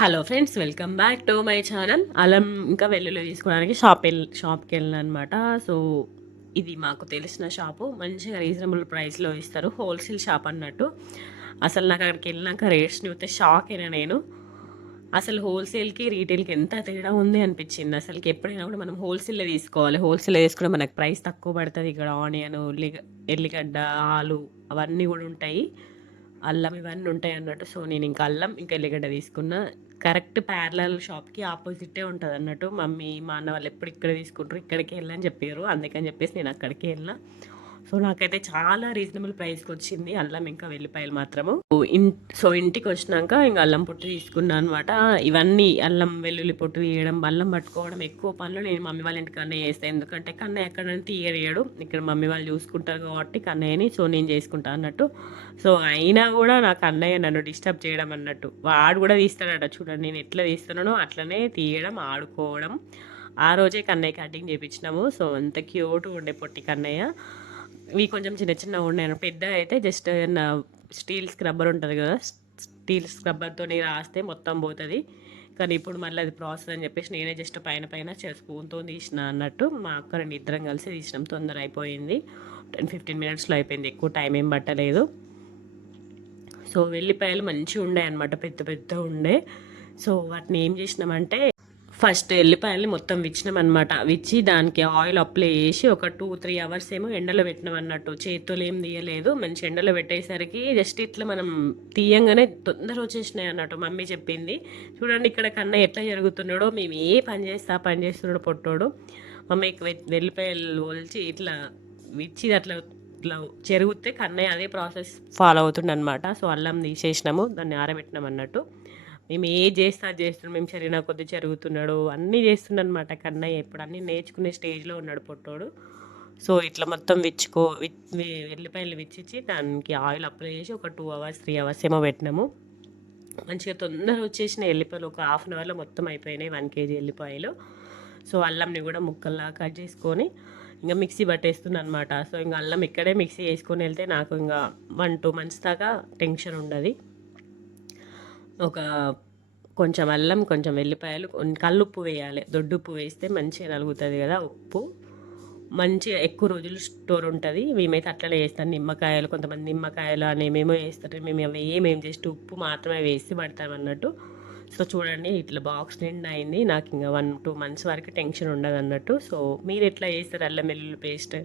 Hello friends, welcome back to my channel. అల్లం ఇంకా వెల్లుల్లి తీసుకోవడానికి షాప్కి వెళ్ళాను అనమాట. సో ఇది మాకు తెలిసిన షాపు, మంచిగా రీజనబుల్ ప్రైస్లో ఇస్తారు. హోల్సేల్ షాప్ అన్నట్టు. అసలు నాకు అక్కడికి వెళ్ళినాక రేట్స్ చూస్తే షాక్ అయినా నేను. అసలు హోల్సేల్కి రీటైల్కి ఎంత తేడా ఉంది అనిపించింది. అసలుకి ఎప్పుడైనా కూడా మనం హోల్సేల్లో తీసుకోవాలి. హోల్సేల్లో తీసుకుంటే మనకు ప్రైస్ తక్కువ పడుతుంది. ఇక్కడ ఆనియన్, ఎల్లిగడ్డ, ఆలు అవన్నీ కూడా ఉంటాయి. అల్లం ఇవన్నీ ఉంటాయి అన్నట్టు. సో నేను ఇంకా అల్లం ఇంకా ఎల్లిగడ్డ తీసుకున్నా. కరెక్ట్ ప్యారలల్ షాప్కి ఆపోజిటే ఉంటుంది అన్నట్టు. మమ్మీ మా అన్న వాళ్ళు ఎప్పుడు ఇక్కడ తీసుకుంటారు, ఇక్కడికి వెళ్ళని చెప్పారు. అందుకని చెప్పేసి నేను అక్కడికి వెళ్ళిన. సో నాకైతే చాలా రీజనబుల్ ప్రైస్కి వచ్చింది అల్లం ఇంకా వెల్లిపాయలు మాత్రము. సో ఇంటికి వచ్చినాక ఇంకా అల్లం పొట్టు తీసుకున్నాను అనమాట. ఇవన్నీ అల్లం వెల్లుల్లి పొట్టు తీయడం, అల్లం పట్టుకోవడం ఎక్కువ పనులు నేను మమ్మీ వాళ్ళ ఇంటి కన్నయ్య చేస్తాను. ఎందుకంటే కన్నయ్య ఎక్కడంటే తీయడు, ఇక్కడ మమ్మీ వాళ్ళు చూసుకుంటారు కాబట్టి కన్నయ్యని. సో నేను చేసుకుంటాను అన్నట్టు. సో అయినా కూడా నాకు అన్నయ్య నన్ను డిస్టర్బ్ చేయడం అన్నట్టు. వాడు కూడా తీస్తాడట. చూడండి నేను ఎట్లా తీస్తున్నానో అట్లనే తీయడం, ఆడుకోవడం. ఆ రోజే కన్నయ్య కటింగ్ చేయించినాము. సో అంత క్యూట్ ఉండే పొట్టి కన్నయ్య. ఇవి కొంచెం చిన్న చిన్న ఉన్నాయి. పెద్ద అయితే జస్ట్ స్టీల్ స్క్రబ్బర్ ఉంటుంది కదా, స్టీల్ స్క్రబ్బర్తో రాస్తే మొత్తం పోతుంది. కానీ ఇప్పుడు మళ్ళీ అది ప్రాసెస్ అని చెప్పేసి నేనే జస్ట్ పైన పైన స్పూన్తో తీసిన అన్నట్టు. మా అక్క రెండు ఇద్దరం కలిసి తీసినాం. తొందర అయిపోయింది, 10-15 మినిట్స్లో అయిపోయింది. ఎక్కువ టైం ఏం పట్టలేదు. సో వెల్లిపాయలు మంచిగా ఉండే అనమాట, పెద్ద పెద్ద ఉండే. సో వాటిని ఏం చేసినామంటే ఫస్ట్ ఎల్లిపాయల్ని మొత్తం విచ్చినాం అనమాట. విచ్చి దానికి ఆయిల్ అప్లై చేసి ఒక 2-3 అవర్స్ ఏమో ఎండలో పెట్టినాం అన్నట్టు. చేతులు ఏం తీయలేదు, మంచి ఎండలో పెట్టేసరికి జస్ట్ ఇట్లా మనం తీయంగానే తొందర వచ్చేసినాయి అన్నట్టు. మమ్మీ చెప్పింది, చూడండి ఇక్కడ కన్నా ఎట్లా జరుగుతున్నాడో, మేము ఏ పని పని చేస్తున్నాడో పొట్టోడు. మమ్మీకి వెల్లిపాయలు ఒలిచి ఇట్లా విచ్చి అట్లా ఇట్లా చెరుగుతే కన్నయ్య అదే ప్రాసెస్ ఫాలో అవుతుండనమాట. సో అల్లం తీసేసినాము, దాన్ని ఆరబెట్టినాం అన్నట్టు. మేము ఏ చేస్తా చేస్తున్నాం, మేము చరిగిన కొద్ది జరుగుతున్నాడు, అన్నీ చేస్తుండనమాట కన్నయ్య. ఇప్పుడు అన్నీ నేర్చుకునే స్టేజ్లో ఉన్నాడు పొట్టోడు. సో ఇట్లా మొత్తం వెల్లిపాయలు విచ్చిచ్చి దానికి ఆయిల్ అప్లై చేసి ఒక 2-3 అవర్స్ ఏమో పెట్టినాము. మంచిగా తొందర వచ్చేసిన ఎల్లిపాయలు ఒక హాఫ్ అన్ అవర్లో మొత్తం అయిపోయినాయి 1 kg ఎల్లిపాయలు. సో అల్లంని కూడా ముక్కల్లా కట్ చేసుకొని ఇంకా మిక్సీ పట్టేస్తున్నాను అనమాట. సో ఇంకా అల్లం ఇక్కడే మిక్సీ వేసుకొని వెళ్తే నాకు ఇంకా 1-2 months దాకా టెన్షన్ ఉండదు. ఒక కొంచెం అల్లం, కొంచెం వెల్లిపాయలు, కల్లుప్పు వేయాలి. దొడ్డుప్పు వేస్తే మంచిగా నలుగుతుంది కదా ఉప్పు. మంచిగా ఎక్కువ రోజులు స్టోర్ ఉంటుంది. మేమైతే అట్లనే వేస్తాను. నిమ్మకాయలు, కొంతమంది నిమ్మకాయలు అని ఏమేమో వేస్తారు. మేము అవి ఏమేమి జస్ట్ ఉప్పు మాత్రమే వేసి పడతాం అన్నట్టు. సో చూడండి ఇట్లా బాక్స్ నిండా అయింది. నాకు ఇంకా 1-2 months వరకు టెన్షన్ ఉండదు అన్నట్టు. సో మీరు ఎట్లా చేస్తారు అల్లం వెల్లుల్లి పేస్ట్?